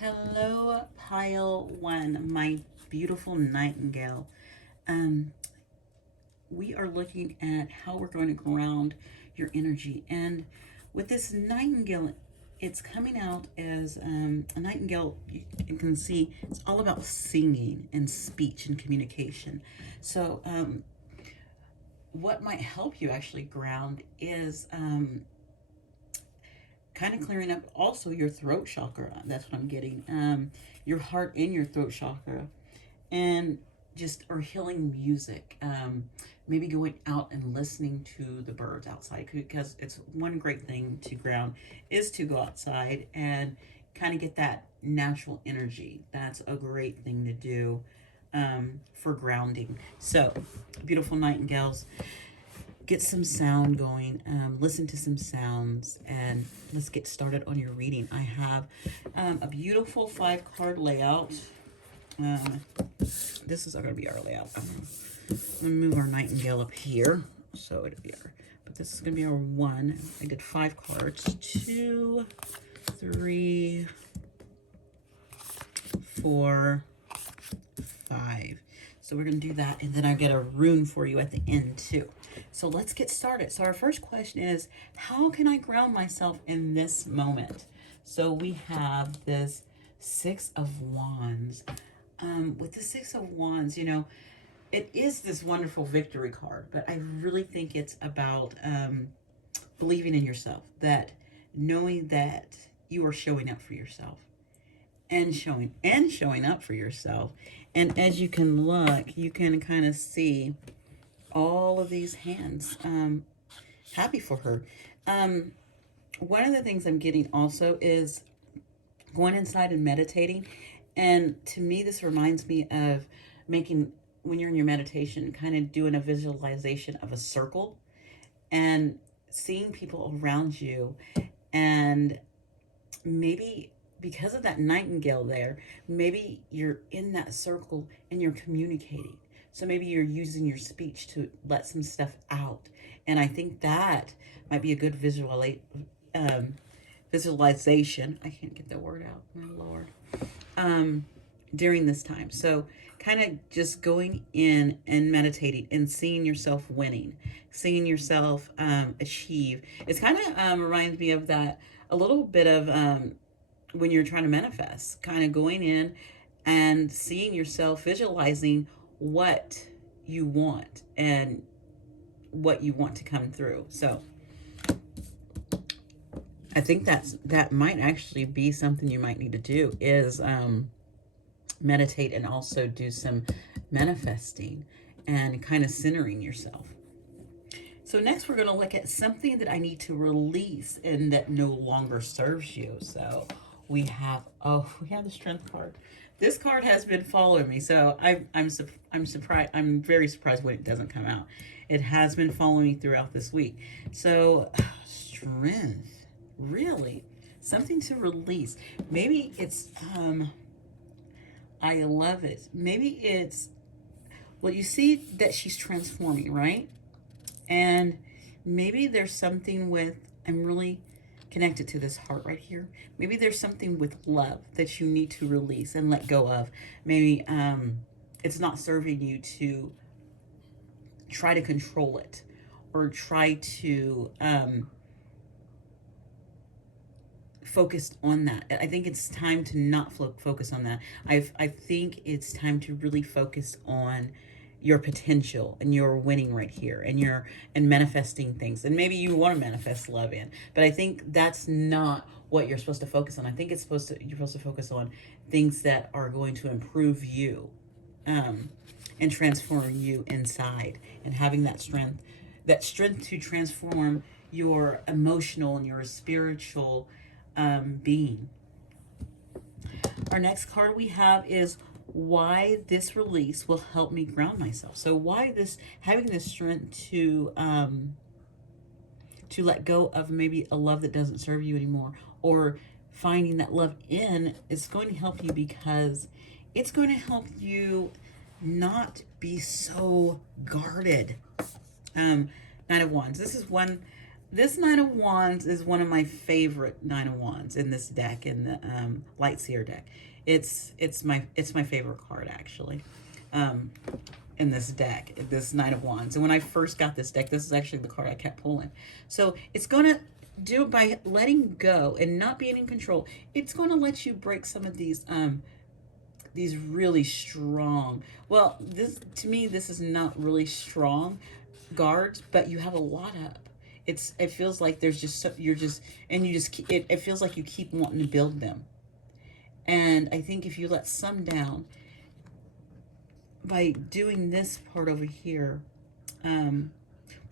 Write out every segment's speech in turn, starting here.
Hello, pile one, my beautiful nightingale. Um, we are looking at how we're going to ground your energy. And with this nightingale, it's coming out as a nightingale. You can see it's all about singing and speech and communication. So, what might help you actually ground is kind of clearing up also your throat chakra. That's what I'm getting. Your heart and your throat chakra, and just or healing music. Maybe going out and listening to the birds outside, because it's one great thing to ground is to go outside and kind of get that natural energy. That's a great thing to do for grounding. So, beautiful nightingales, get some sound going, listen to some sounds, and let's get started on your reading. I have a beautiful 5 card layout. Um, this is going to be our layout. I'm going to move our nightingale up here. So it'll be our, but this is going to be our one. I did 5 cards. 2, 3, 4, 5. So we're going to do that, and then I get a rune for you at the end too. So let's get started. So our first question is, how can I ground myself in this moment? So we have this 6 of Wands. With the 6 of Wands, it is this wonderful victory card, but I really think it's about believing in yourself, that knowing that you are showing up for yourself and showing up for yourself. And as you can look, you can kind of see all of these hands. Happy for her. One of the things I'm getting also is going inside and meditating. And to me, this reminds me of making, when you're in your meditation, kind of doing a visualization of a circle and seeing people around you. And maybe because of that nightingale there, maybe you're in that circle and you're communicating. So maybe you're using your speech to let some stuff out. And I think that might be a good visualization. I can't get the word out, my Lord. During this time. So kind of just going in and meditating and seeing yourself winning, seeing yourself achieve. It's kind of reminds me of that a little bit of when you're trying to manifest, kind of going in and seeing yourself visualizing what you want and what you want to come through. So I think that might actually be something you might need to do is meditate and also do some manifesting and kind of centering yourself. So next we're going to look at something that I need to release and that no longer serves you. So we have the strength card. This card has been following me, so I'm surprised. I'm very surprised when it doesn't come out. It has been following me throughout this week. So strength, really something to release. Maybe it's I love it. Maybe it's, well, you see that she's transforming, right? And maybe there's something with, I'm really connected to this heart right here. Maybe there's something with love that you need to release and let go of. Maybe it's not serving you to try to control it or try to focus on that. I think it's time to not focus on that. I think it's time to really focus on your potential and your winning right here and manifesting things. And maybe you want to manifest love in, but I think that's not what you're supposed to focus on. I think you're supposed to focus on things that are going to improve you and transform you inside, and having that strength to transform your emotional and your spiritual being. Our next card we have is why this release will help me ground myself. So why this, having this strength to let go of maybe a love that doesn't serve you anymore, or finding that love in, is going to help you because it's going to help you not be so guarded. Nine of Wands. This is one this Nine of Wands is one of my favorite Nine of Wands in this deck, in the Light Seer deck. It's my favorite card, actually, in this deck, this Nine of Wands. And when I first got this deck, this is actually the card I kept pulling. So it's gonna do, by letting go and not being in control, it's gonna let you break some of these really strong, well, this, to me, this is not really strong guards, but you have a lot of, it feels like there's just you're just, and you just keep, it feels like you keep wanting to build them. And I think if you let some down by doing this part over here,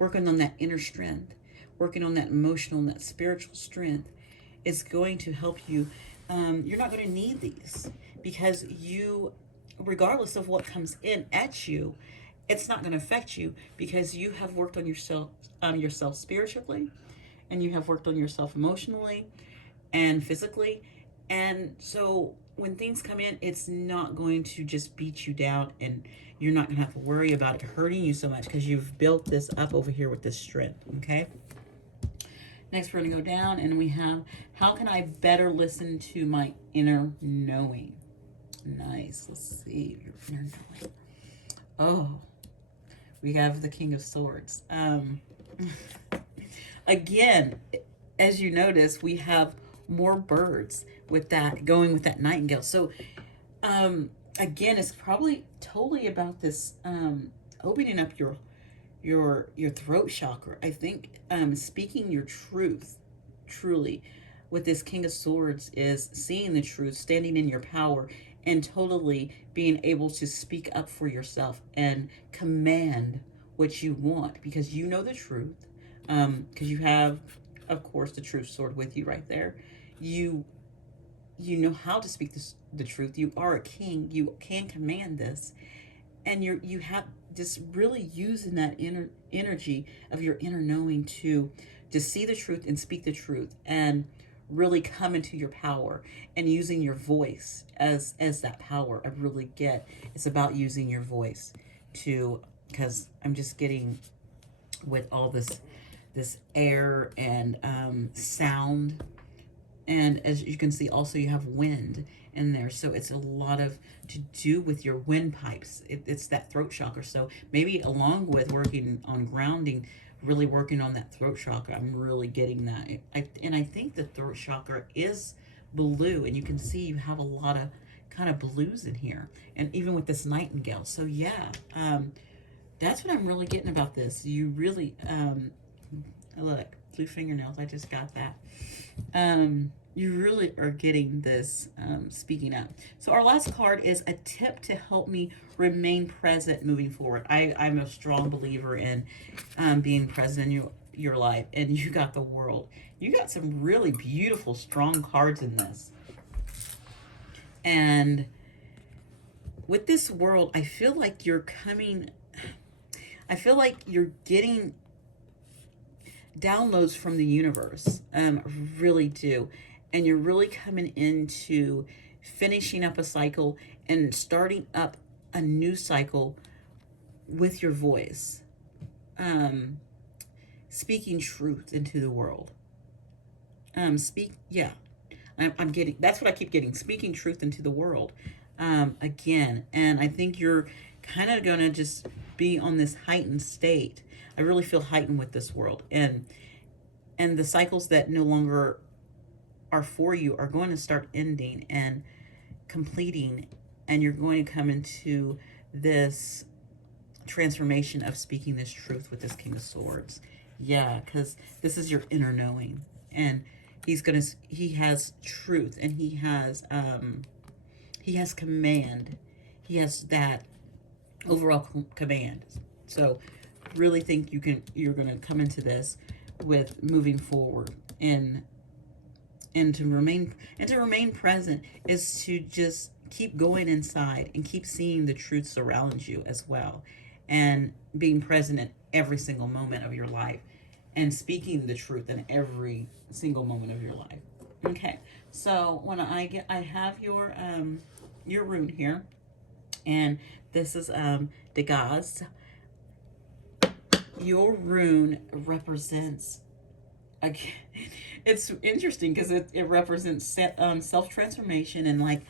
working on that inner strength, working on that emotional and that spiritual strength, is going to help you. You're not going to need these, because you, regardless of what comes in at you, it's not going to affect you, because you have worked on yourself spiritually, and you have worked on yourself emotionally and physically. And so when things come in, it's not going to just beat you down, and you're not going to have to worry about it hurting you so much, because you've built this up over here with this strength. Okay. Next, we're going to go down, and we have, how can I better listen to my inner knowing? Nice. Let's see your inner knowing. Oh, we have the King of Swords. Again, as you notice, we have more birds with that, going with that nightingale. So, again, it's probably totally about this opening up your throat chakra. I think speaking your truth, truly, with this King of Swords, is seeing the truth, standing in your power, and totally being able to speak up for yourself and command what you want, because you know the truth, because you have, of course, the truth sword with you right there. You know how to speak the truth. You are a king. You can command this, and you have just really using that inner energy of your inner knowing to see the truth and speak the truth, and really come into your power, and using your voice as that power. I really get it's about using your voice to, because I'm just getting with all this air and sound. And as you can see, also you have wind in there. So it's a lot of to do with your windpipes. It's that throat chakra. So maybe along with working on grounding, really working on that throat chakra, I'm really getting that. And I think the throat chakra is blue. And you can see you have a lot of kind of blues in here. And even with this nightingale. So yeah, that's what I'm really getting about this. You really, look, blue fingernails. I just got that. You really are getting this speaking up. So our last card is a tip to help me remain present moving forward. I'm a strong believer in being present in your life. And you got the World. You got some really beautiful, strong cards in this. And with this World, I feel like you're getting downloads from the universe. Really do. And you're really coming into finishing up a cycle and starting up a new cycle with your voice. Speaking truth into the world. I'm getting, that's what I keep getting. Speaking truth into the world. Again, and I think you're kind of going to just be on this heightened state. I really feel heightened with this World. And the cycles that no longer are for you are going to start ending and completing, and you're going to come into this transformation of speaking this truth with this King of Swords. Yeah, because this is your inner knowing, and he has truth, and he has command. He has that overall command. So really think you're going to come into this with moving forward, and to remain present is to just keep going inside and keep seeing the truths around you as well, and being present in every single moment of your life, and speaking the truth in every single moment of your life. Okay, so when I have your rune here, and this is Dagaz. Your rune represents again, it's interesting because it represents self-transformation. And like,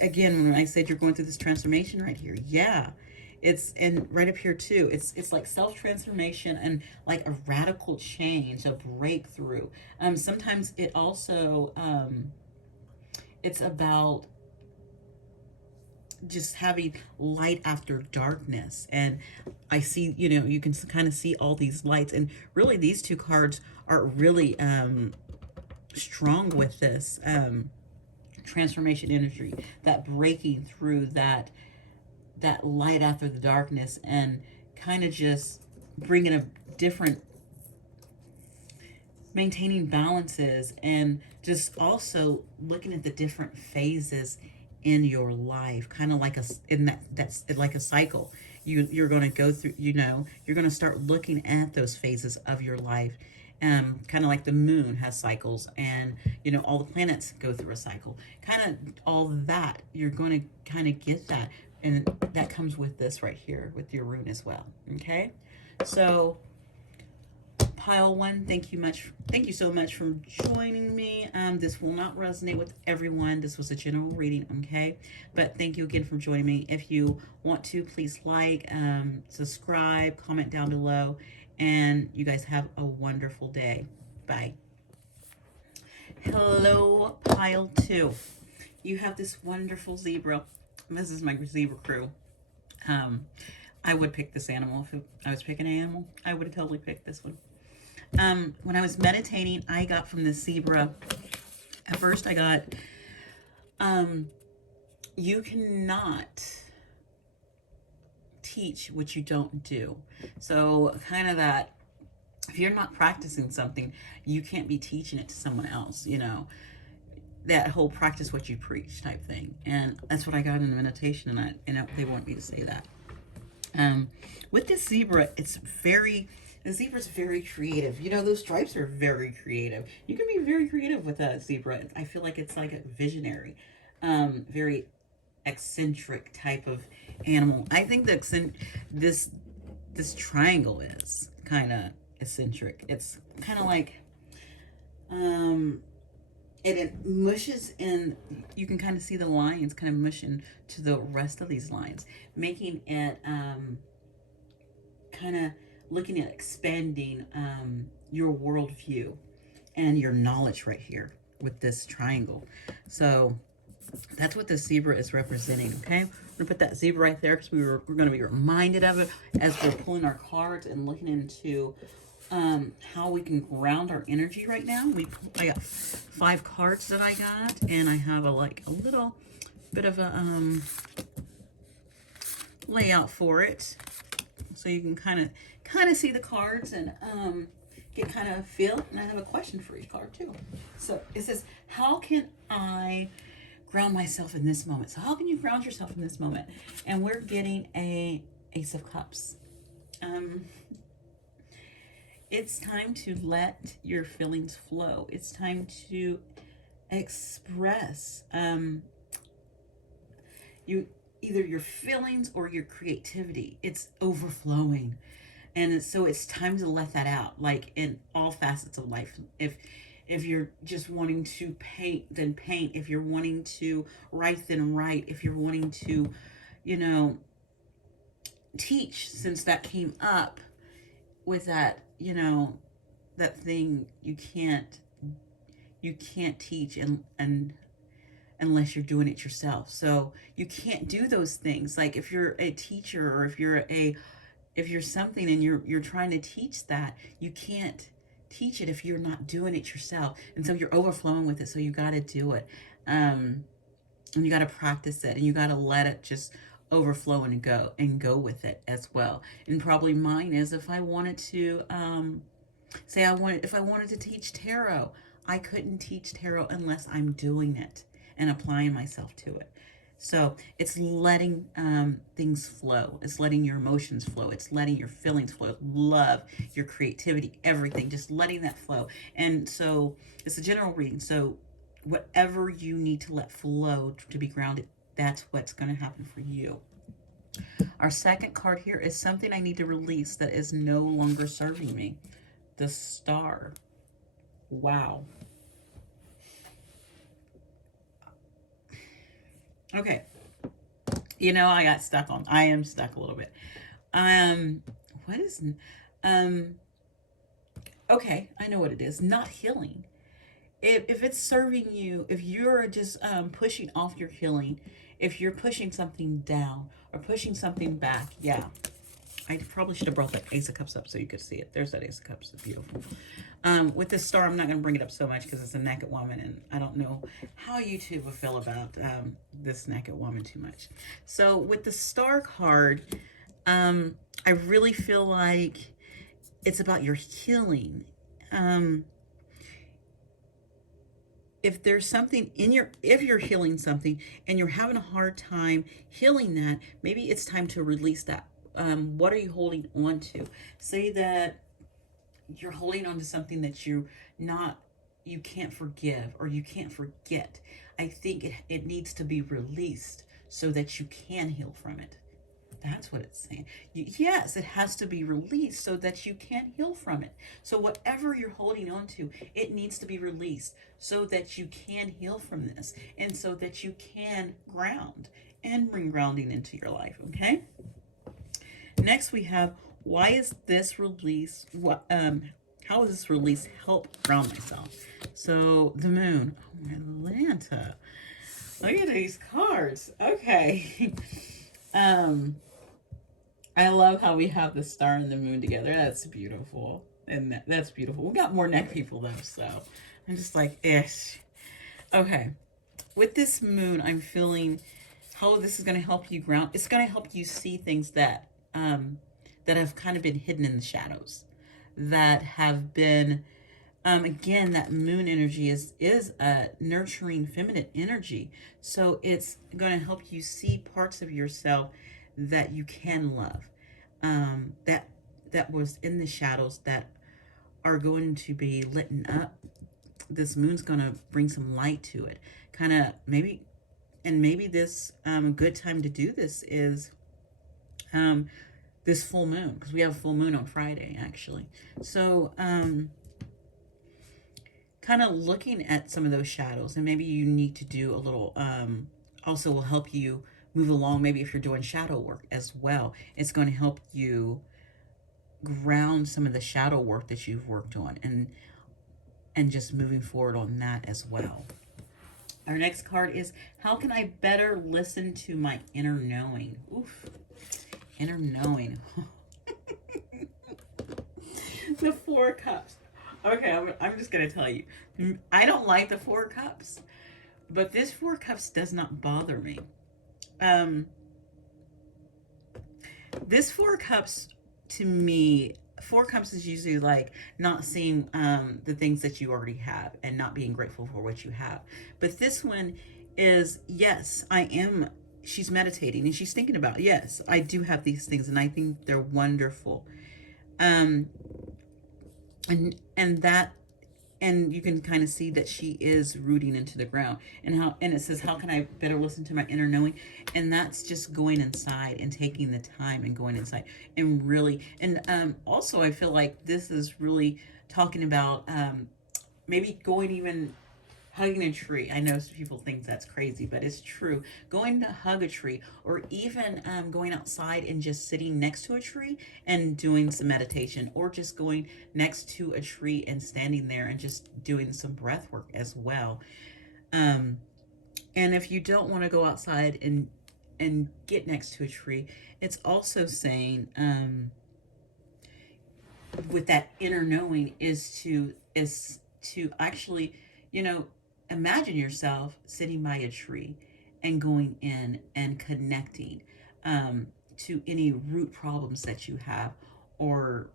again, when I said you're going through this transformation right here, yeah, it's, and right up here too, it's like self-transformation and like a radical change, a breakthrough. Sometimes it also, it's about just having light after darkness. And I see, you know, you can kind of see all these lights, and really these two cards are really strong with this transformation energy, that breaking through that light after the darkness, and kind of just bringing a different, maintaining balances, and just also looking at the different phases in your life, kind of like a, in that's like a cycle. You're going to go through, you know, you're going to start looking at those phases of your life, kind of like the moon has cycles, and you know, all the planets go through a cycle, kind of all that. You're going to kind of get that, and that comes with this right here with your rune as well. Okay, so pile one, thank you so much for joining me. This will not resonate with everyone. This was a general reading, okay? But thank you again for joining me. If you want to, please like, subscribe, comment down below, and you guys have a wonderful day. Bye. Hello, pile two. You have this wonderful zebra. This is my zebra crew. I would pick this animal if I was picking an animal. I would have totally picked this one. When I was meditating, I got from the zebra, at first I got, you cannot teach what you don't do. So kind of that, if you're not practicing something, you can't be teaching it to someone else, you know, that whole practice what you preach type thing. And that's what I got in the meditation, and they want me to say that. With this zebra, the zebra's very creative. You know, those stripes are very creative. You can be very creative with a zebra. I feel like it's like a visionary, very eccentric type of animal. I think that this triangle is kind of eccentric. It's kind of like, it mushes in, you can kind of see the lines kind of mushing to the rest of these lines, making it kind of looking at expanding your worldview and your knowledge right here with this triangle. So that's what the zebra is representing, okay? We're gonna put that zebra right there because we're gonna be reminded of it as we're pulling our cards and looking into how we can ground our energy right now. I got 5 cards that I got, and I have a little bit of a layout for it, so you can kind of see the cards and get kind of a feel. And I have a question for each card too. So it says, how can I ground myself in this moment? So how can you ground yourself in this moment? And we're getting a Ace of Cups. It's time to let your feelings flow. It's time to express either your feelings or your creativity. It's overflowing. And so it's time to let that out, like in all facets of life. If you're just wanting to paint, then paint. If you're wanting to write, then write. If you're wanting to, you know, teach, since that came up with that, you know, that thing you can't teach and unless you're doing it yourself. So you can't do those things. Like if you're a teacher, or if you're something and you're trying to teach that, you can't teach it if you're not doing it yourself. And so you're overflowing with it. So you got to do it. And you got to practice it, and you got to let it just overflow and go with it as well. And probably mine is, if I wanted to, if I wanted to teach tarot, I couldn't teach tarot unless I'm doing it and applying myself to it. So it's letting things flow. It's letting your emotions flow. It's letting your feelings flow. Love, your creativity, everything. Just letting that flow. And so it's a general reading. So whatever you need to let flow to be grounded, that's what's going to happen for you. Our second card here is something I need to release that is no longer serving me. The Star. Wow. Okay. You know, I am stuck a little bit. Um, what is, um, okay, I know what it is. Not healing. If it's serving you, if you're just pushing off your healing, if you're pushing something down or pushing something back, yeah. I probably should have brought that Ace of Cups up so you could see it. There's that Ace of Cups. It's beautiful. With this star, I'm not going to bring it up so much because it's a naked woman, and I don't know how YouTube will feel about this naked woman too much. So with the star card, I really feel like it's about your healing. If there's something in if you're healing something and you're having a hard time healing that, maybe it's time to release that. What are you holding on to? Say that you're holding on to something that you can't forgive or you can't forget. I think it needs to be released so that you can heal from it. That's what it's saying. Yes, it has to be released so that you can heal from it. So whatever you're holding on to, it needs to be released so that you can heal from this and so that you can ground and bring grounding into your life, okay? Next we have, why is this release, how does this release help ground myself? So the moon, oh, Atlanta. Look at these cards. Okay. I love how we have the star and the moon together. That's beautiful. And that's beautiful. We got more neck people though, so I'm just like, ish. Okay. With this moon, I'm feeling how this is going to help you ground. It's going to help you see things that that have kind of been hidden in the shadows, that have been again, that moon energy is a nurturing feminine energy. So it's going to help you see parts of yourself that you can love, that was in the shadows, that are going to be lit up. This moon's going to bring some light to it. Kind of maybe this good time to do this is this full moon, because we have a full moon on Friday actually. So kind of looking at some of those shadows, and maybe you need to do a little also will help you move along. Maybe if you're doing shadow work as well, it's going to help you ground some of the shadow work that you've worked on, and just moving forward on that as well. Our next card is, how can I better listen to my inner knowing? Oof, inner knowing. The Four Cups. Okay, I'm just going to tell you, I don't like the Four Cups, but this Four Cups does not bother me. This Four Cups, to me, Four Cups is usually like not seeing the things that you already have and not being grateful for what you have. But this one is, yes, she's meditating and she's thinking about, yes, I do have these things and I think they're wonderful. And that, and you can kind of see that she is rooting into the ground. And it says, how can I better listen to my inner knowing? And that's just going inside and taking the time and going inside and really, and also I feel like this is really talking about maybe going, even hugging a tree. I know some people think that's crazy, but it's true. Going to hug a tree, or even going outside and just sitting next to a tree and doing some meditation, or just going next to a tree and standing there and just doing some breath work as well. And if you don't want to go outside and get next to a tree, it's also saying with that inner knowing is to actually, imagine yourself sitting by a tree and going in and connecting to any root problems that you have, or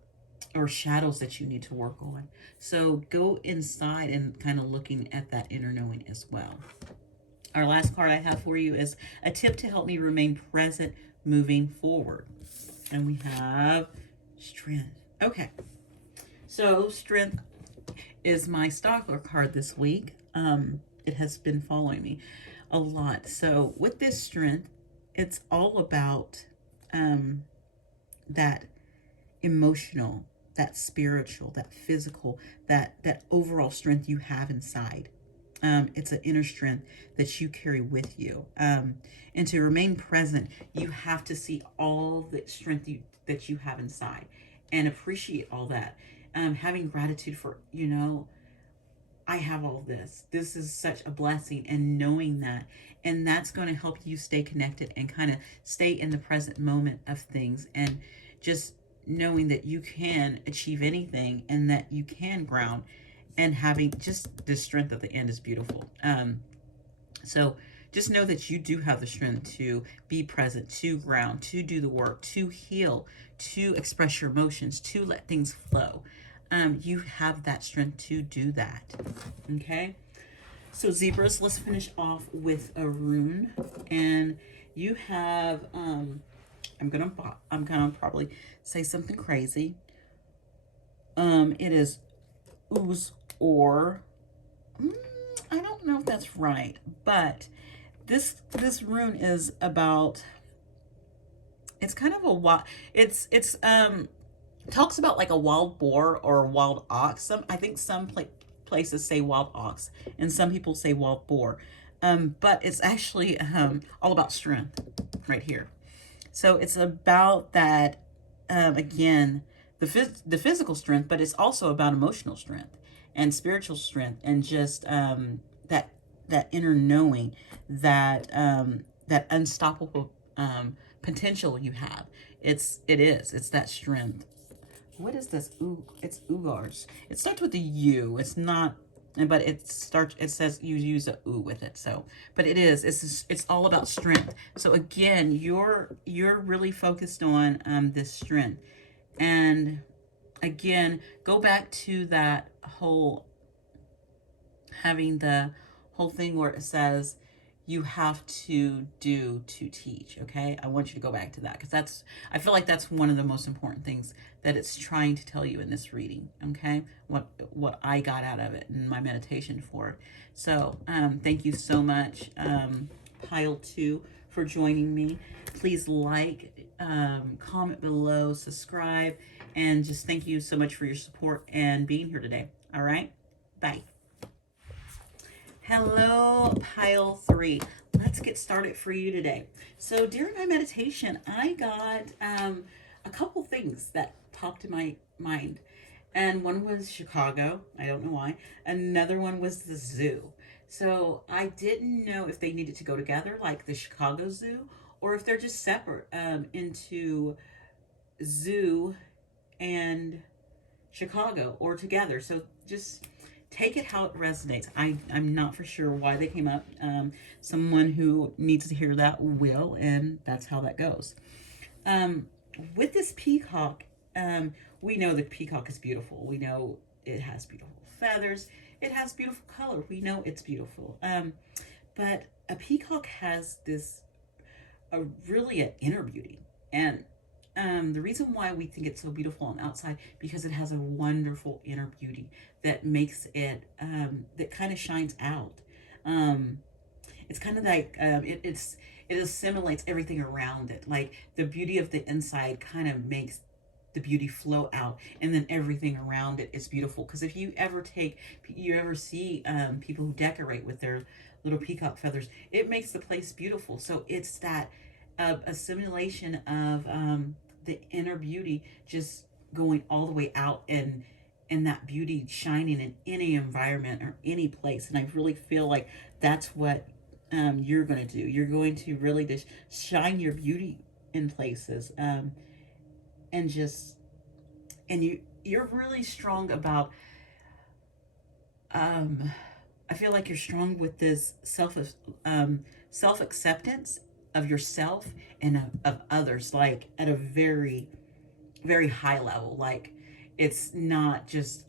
shadows that you need to work on. So go inside and kind of looking at that inner knowing as well. Our last card I have for you is a tip to help me remain present moving forward. And we have strength. Okay. So strength is my stalker card this week. It has been following me a lot. So with this strength, it's all about that emotional that spiritual, that physical, that overall strength you have inside. It's an inner strength that you carry with you. And to remain present, you have to see all the strength that you have inside and appreciate all that. Having gratitude for, I have all this. This is such a blessing, and knowing that. And that's going to help you stay connected and kind of stay in the present moment of things, and just knowing that you can achieve anything and that you can ground, and having just the strength at the end is beautiful. So just know that you do have the strength to be present, to ground, to do the work, to heal, to express your emotions, to let things flow. You have that strength to do that. Okay. So zebras, let's finish off with a rune. And you have, I'm gonna probably say something crazy. It is ooze or, I don't know if that's right, but this rune is about, it's kind of a wild, it's talks about like a wild boar or a wild ox. I think some places say wild ox and some people say wild boar. But it's actually all about strength right here. So it's about that, again, the physical strength, but it's also about emotional strength and spiritual strength, and just that inner knowing, that that unstoppable potential you have. It's that strength. What is this? Ooh, it's Ugars. It starts with a U. It's not, but it says you use a U with it. So, but it's all about strength. So again, you're really focused on this strength. And again, go back to that whole, having the whole thing where it says you have to do to teach. Okay, I want you to go back to that, because I feel like that's one of the most important things that it's trying to tell you in this reading. Okay, what I got out of it in my meditation for it. So thank you so much, Pile 2, for joining me. Please like, comment below, subscribe, and just thank you so much for your support and being here today. All right, bye. Hello, Pile 3. Let's get started for you today. So during my meditation, I got a couple things that popped in my mind. And one was Chicago. I don't know why. Another one was the zoo. So I didn't know if they needed to go together, like the Chicago Zoo, or if they're just separate, into zoo and Chicago, or together. So just take it how it resonates. I'm not for sure why they came up. Someone who needs to hear that will, and that's how that goes. With this peacock, we know the peacock is beautiful. We know it has beautiful feathers. It has beautiful color. We know it's beautiful. But a peacock has really an inner beauty. And the reason why we think it's so beautiful on the outside, because it has a wonderful inner beauty that makes it, that kind of shines out. It's kind of like, it assimilates everything around it. Like the beauty of the inside kind of makes the beauty flow out, and then everything around it is beautiful. Because if you ever see people who decorate with their little peacock feathers, it makes the place beautiful. So it's that assimilation of the inner beauty just going all the way out, and that beauty shining in any environment or any place. And I really feel like that's what you're going to do. You're going to really just shine your beauty in places, and you're really strong about, I feel like you're strong with this self-acceptance of yourself and of others, like at a very, very high level. Like it's not just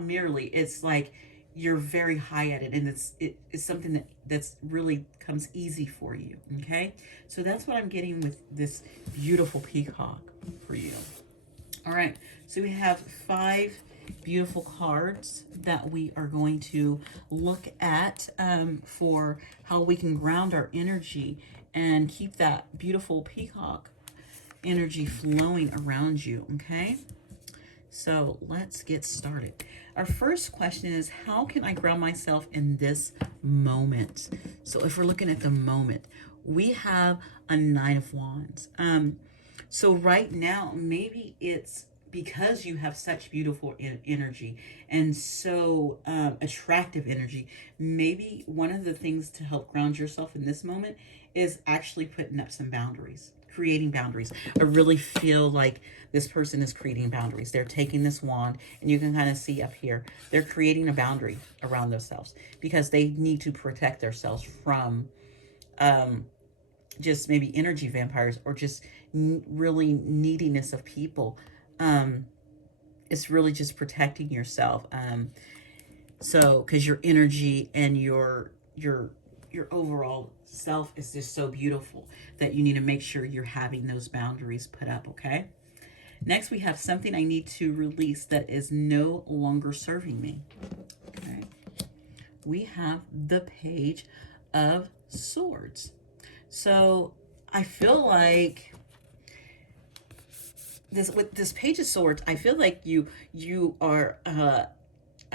merely, it's like you're very high at it, and it's something that's really comes easy for you. Okay, so that's what I'm getting with this beautiful peacock for you. All right, so we have 5 beautiful cards that we are going to look at for how we can ground our energy and keep that beautiful peacock energy flowing around you. Okay, So let's get started. Our first question is, how can I ground myself in this moment? So if we're looking at the moment, we have a Nine of Wands. So right now, maybe it's because you have such beautiful energy and so attractive energy. Maybe one of the things to help ground yourself in this moment is actually putting up some boundaries, creating boundaries. I really feel like this person is creating boundaries. They're taking this wand, and you can kind of see up here, they're creating a boundary around themselves because they need to protect themselves from just maybe energy vampires or just really neediness of people. It's really just protecting yourself. So because your energy and your overall self is just so beautiful that you need to make sure you're having those boundaries put up. Okay. Next, we have something I need to release that is no longer serving me. Okay. We have the Page of Swords. So I feel like with this Page of Swords, I feel like you are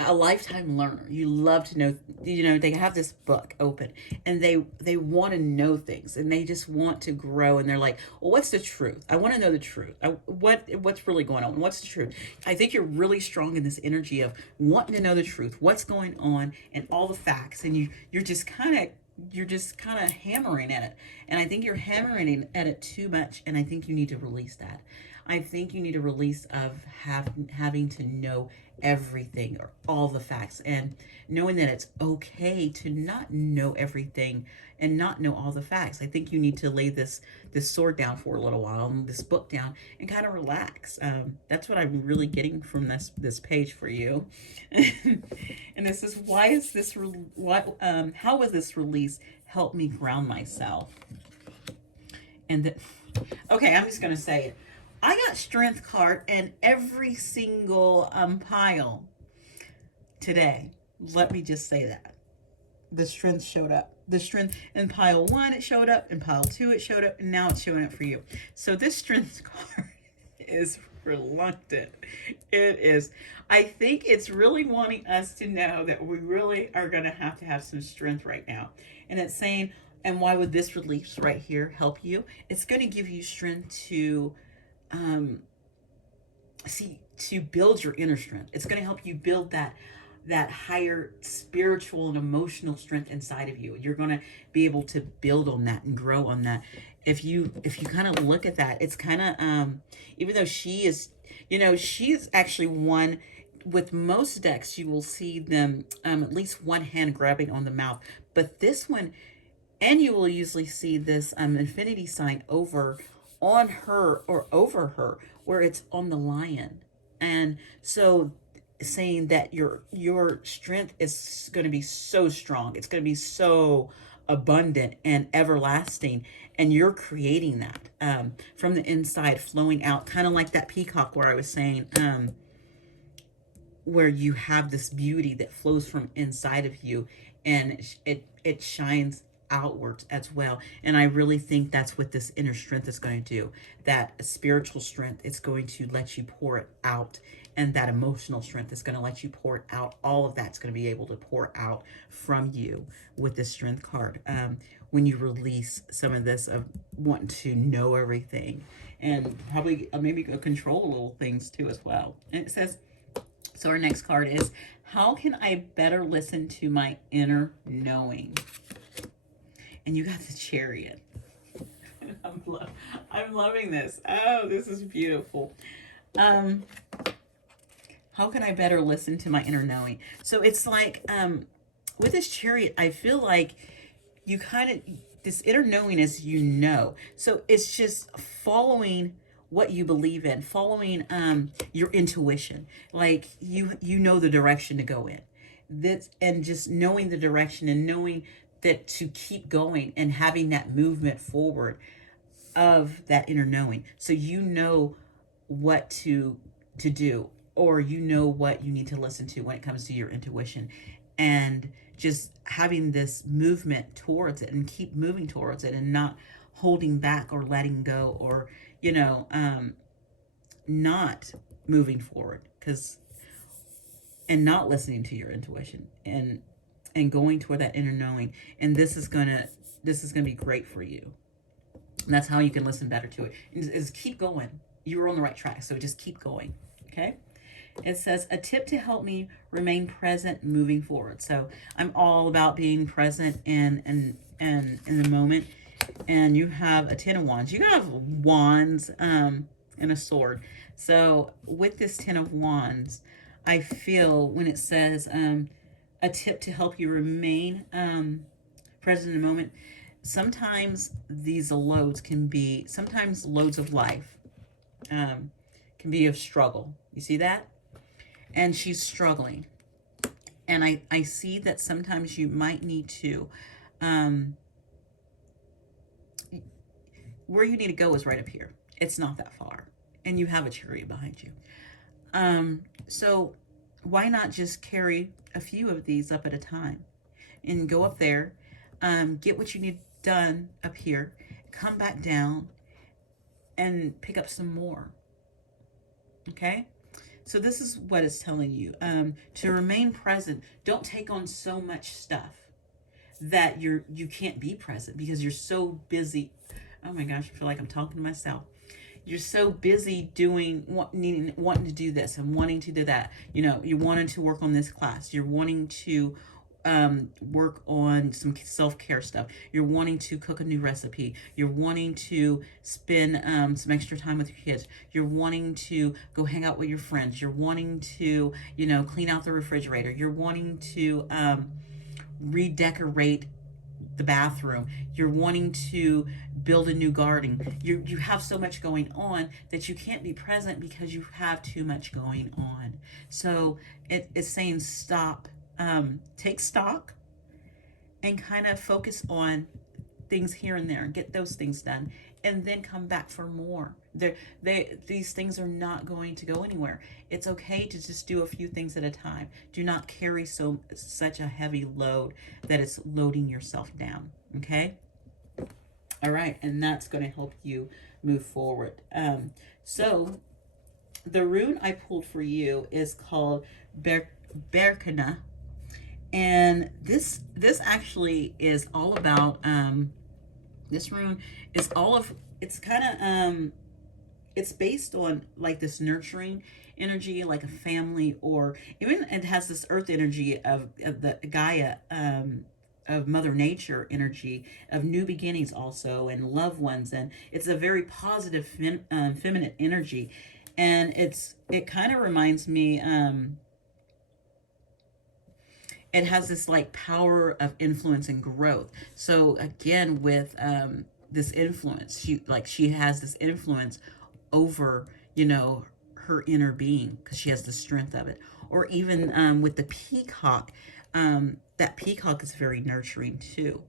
a lifetime learner. You love to know, they have this book open and they want to know things and they just want to grow, and they're like, well, what's the truth? I want to know the truth. What's really going on? What's the truth? I think you're really strong in this energy of wanting to know the truth, what's going on and all the facts, and you're just kind of hammering at it. And I think you're hammering at it too much, and I think you need to release that. I think you need a release of having to know everything or all the facts, and knowing that it's okay to not know everything and not know all the facts. I think you need to lay this sword down for a little while and this book down and kind of relax. That's what I'm really getting from this page for you. And this is, how was this release help me ground myself? And okay, I'm just gonna say it. I got Strength card in every single pile today. Let me just say that. The Strength showed up. The Strength in pile 1, it showed up. In pile 2, it showed up. And now it's showing up for you. So this Strength card is reluctant. It is. I think it's really wanting us to know that we really are going to have some strength right now. And it's saying, and why would this release right here help you? It's going to give you strength to to build your inner strength. It's going to help you build that higher spiritual and emotional strength inside of you. You're going to be able to build on that and grow on that. If you kind of look at that, it's kind of even though she is actually one. With most decks, you will see them at least one hand grabbing on the mouth, but this one, and you will usually see this infinity sign over on her or over her, where it's on the lion. And so saying that your strength is going to be so strong, it's going to be so abundant and everlasting, and you're creating that from the inside, flowing out, kind of like that peacock where I was saying where you have this beauty that flows from inside of you, and it shines outwards as well. And I really think that's what this inner strength is going to do. That spiritual strength, it's going to let you pour it out, and that emotional strength is going to let you pour it out. All of that's going to be able to pour out from you with this Strength card when you release some of this of wanting to know everything, and probably maybe control little things too as well. And it says, so our next card is, how can I better listen to my inner knowing? And you got the Chariot. I'm loving this. Oh, this is beautiful. How can I better listen to my inner knowing? So it's like with this Chariot, I feel like you kind of, this inner knowing is, so it's just following what you believe in, following your intuition. Like you know the direction to go in. And just knowing the direction and knowing that to keep going and having that movement forward of that inner knowing. So you know what to do, or you know what you need to listen to when it comes to your intuition, and just having this movement towards it and keep moving towards it and not holding back or letting go, or not moving forward. and not listening to your intuition and going toward that inner knowing. And this is gonna be great for you. And that's how you can listen better to it. Is keep going. You're on the right track, so just keep going. Okay. It says, a tip to help me remain present moving forward. So I'm all about being present and in the moment. And you have a 10 of wands. You have wands and a sword. So with this 10 of wands, I feel when it says a tip to help you remain present in the moment, sometimes these loads can be, sometimes loads of life can be of struggle. You see that? And she's struggling. And I see that sometimes you might need to, where you need to go is right up here. It's not that far. And you have a chariot behind you. So why not just carry a few of these up at a time and go up there, get what you need done up here, come back down and pick up some more. Okay? So this is what it's telling you. To remain present, don't take on so much stuff that you can't be present because you're so busy. Oh my gosh, I feel like I'm talking to myself. You're so busy wanting to do this and wanting to do that. You know, you're wanting to work on this class. You're wanting to work on some self-care stuff. You're wanting to cook a new recipe. You're wanting to spend some extra time with your kids. You're wanting to go hang out with your friends. You're wanting to, you know, clean out the refrigerator. You're wanting to redecorate the bathroom. You're wanting to build a new garden. You have so much going on that you can't be present because you have too much going on. So it's saying stop. Take stock and kind of focus on things here and there and get those things done, and then come back for more. These things are not going to go anywhere. It's okay to just do a few things at a time. Do not carry such a heavy load that it's loading yourself down. Okay. All right. And that's going to help you move forward. So the rune I pulled for you is called Berkana. And this actually is all about, this rune is all of, it's kind of, it's based on like this nurturing energy, like a family, or even it has this earth energy of the Gaia, of Mother Nature energy, of new beginnings also, and loved ones. And it's a very positive feminine energy. And it kind of reminds me, it has this like power of influence and growth. So again, with this influence, she has this influence over, you know, her inner being, because she has the strength of it. Or even with the peacock, that peacock is very nurturing too.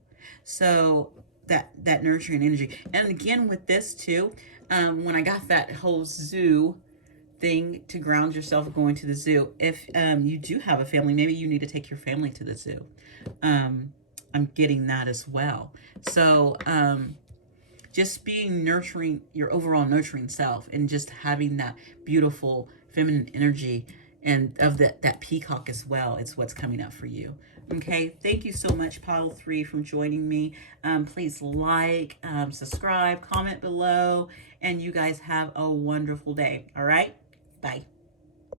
So that nurturing energy. And again with this too, when I got that whole zoo thing to ground yourself going to the zoo, if you do have a family, maybe you need to take your family to the zoo. I'm getting that as well. So just being nurturing, your overall nurturing self, and just having that beautiful feminine energy and of that peacock as well, it's what's coming up for you. Okay, thank you so much, Pile 3, for joining me. Please like, subscribe, comment below, and you guys have a wonderful day. All right, bye.